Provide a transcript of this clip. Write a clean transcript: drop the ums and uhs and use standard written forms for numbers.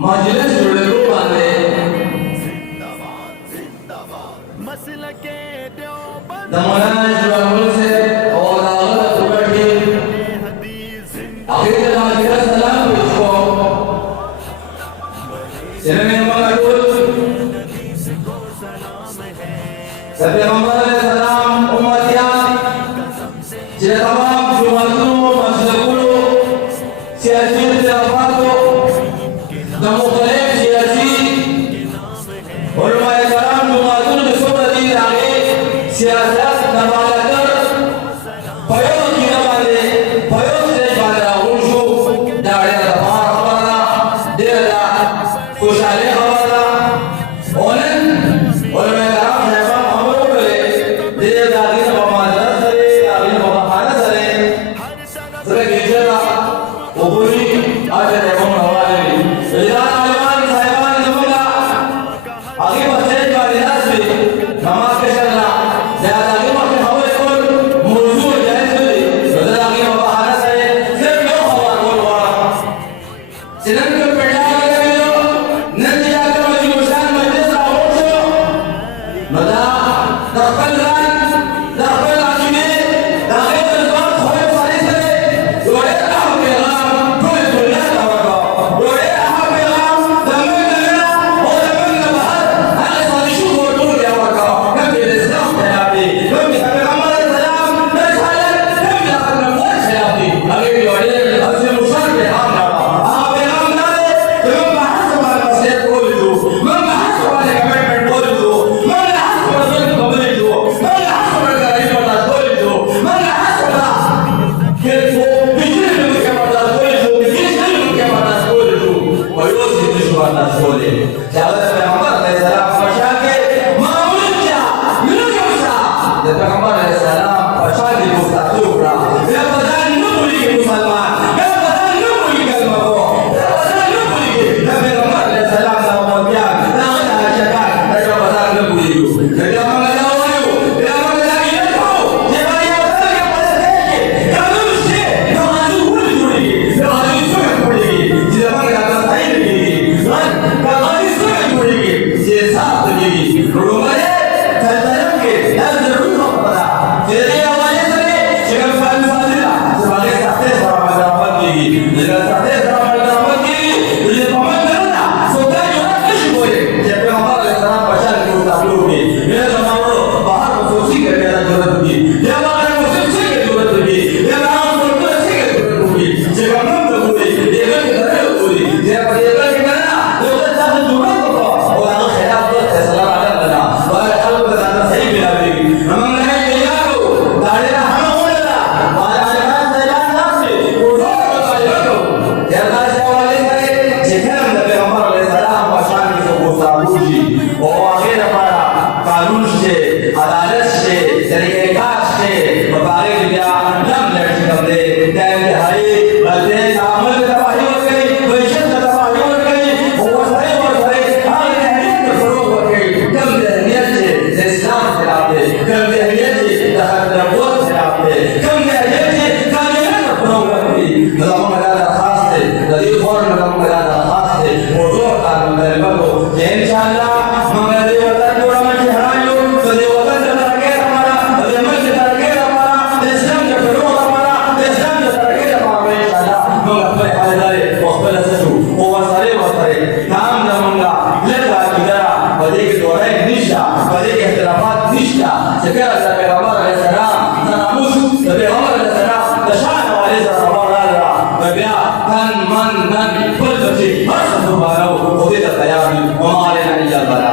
मजलिस जुड़े को बांधे दमना जुड़ामुल से और आगत उगटी आखिर तक सलाम इसको सिरने मगदूल सभी हमारे सलाम उम्मतिया जिन्हें तमाम जुमातों मसलकुलों सियासी तराफातों दमुकलेब सियासी उलमाए कराम जुमातों जो सुबह आगे सियासत नवालकर भयो की नवाले भयो से बाला उर्शु दाढ़े दमार हमारा देला खुशाले हमारा ओलन उलमाए कराम हैवा हमरो करे दे दागी नमाज़ सरे दागी नमाज़ सरे सरे गिजरा ओबुरी आज रेमन हवाले इलान आलिमान साहिबान जमुना आगे बच्चे वाले नाज़ नमाज के चलना ज़्यादा आगे मत हवाले कोल मौजूद जायज़ नहीं ज़्यादा आगे नमाज़ सरे सिर्फ यो हवा कोल वाला सिलन के पेड़ाल के लो नंदिया के मजूशान मजलिस आउटो मदा दखल दखल आशिने दागे दरबार खोए सारी से जोड़े आह पैगाम कोई दुनिया का जोड़े आह पैगाम दमे दमेना और दमे बाहर आगे सारी शू को दूर किया का कभी इस्लाम है आपी कभी पैगंबर सलाम नशायत कभी आखिर में है आपी आगे जोड़े हज़रत मुशर्रफ के हम ना आह पैगाम ना तुम बाहर से वाले से बोल दो मैं बाहर से वाले कमेंट बोल दो मैं बाहर से वाले कमेंट दो मैं बाहर से वाले गाइड बता बोल दो मैं बाहर से वाला के वो बिजली में के बता बोल दो बिजली में के बता बोल दो और वो सीधे शुरुआत बोले चाहे पैगंबर अलैहिस्सलाम पछा के मामूल क्या मिलो क्या जब पैगंबर अलैहिस्सलाम पछा के गुफ्तार उड़ा या पता न बोली के मुसलमान या पता न बोली कलमा को या पता न बोली के पैगंबर अलैहिस्सलाम ना क्या ना शका या पता न बोली को जब हम लाओ या हम लाइए तो ये भाई होता है पता है कानून से कानून भूल जुड़ी कानून से पड़ेगी जब हम लाता सही लगेगी कानून से जुड़ेगी ये साथ लगेगी रोमाए चलते के जरूर हो पता तेरे हवाले से शेख फाजिला सवाले साथे सवाल की जगह साथे सवाल की तुझे पमन करना सोता जो कुछ बोले जब हमारे सलाम पहचान के मुताबिक होगी मेरे जमानो बाहर मसूसी करने की जरूरत होगी या बाहर मसूसी की जरूरत होगी या बाहर मसूसी की जरूरत होगी जब हम लोग होगी देवर की तरह होगी जब देवर की तरह देवर साथ जुड़ा तो और आगे खिलाफ तो फैसला आने लगा और हल बताना सही मिला देगी हम नहीं यारो दाढ़ी हम होना और आज तैयार ना से वो लोग जल्दा से वाले करे जेकर नबी मोहम्मद अलैहिस्सलाम पहचान की तो गुफ्तारूजी और आगे हमारा कानून से अदालत से तरीक़ेकार से मुबारक दिया लम लड़ दे टाइम हाई बदले अमल तबाही हो गई वैशत तबाही हो गई वो सही आगे हनीत फरोग हो गई कम दहनियत से इस्लाम खिलाफे कम दहनियत से तहक़्क़ुक़ खिलाफे कम दहनियत से कानून फरोग हो गई नज़ाम मलाला खास थे नदीर फौर नज़ाम मलाला खास थे वो दो कानून दरबो ये इंशाअल्लाह मंगल वतन जोड़ा में हरायो सदे वतन जला के हमारा सदे मन से के हमारा इस्लाम का फरोग हमारा इस्लाम का तरके हमारा इंशाअल्लाह हम अपने हालारे मुस्तल सजू वो वसारे नाम नमंगा लगा किधरा बदे के दौरे निशा बदे के एहतरामात निशा जगह से पैगंबर अलैहिस्सलाम नामुस पैगंबर अलैहिस्सलाम दशान वाले से सवाल आ बबिया तन मन नन फल बचे हर सुबानो होते तैयार हमारे नहीं जा बरा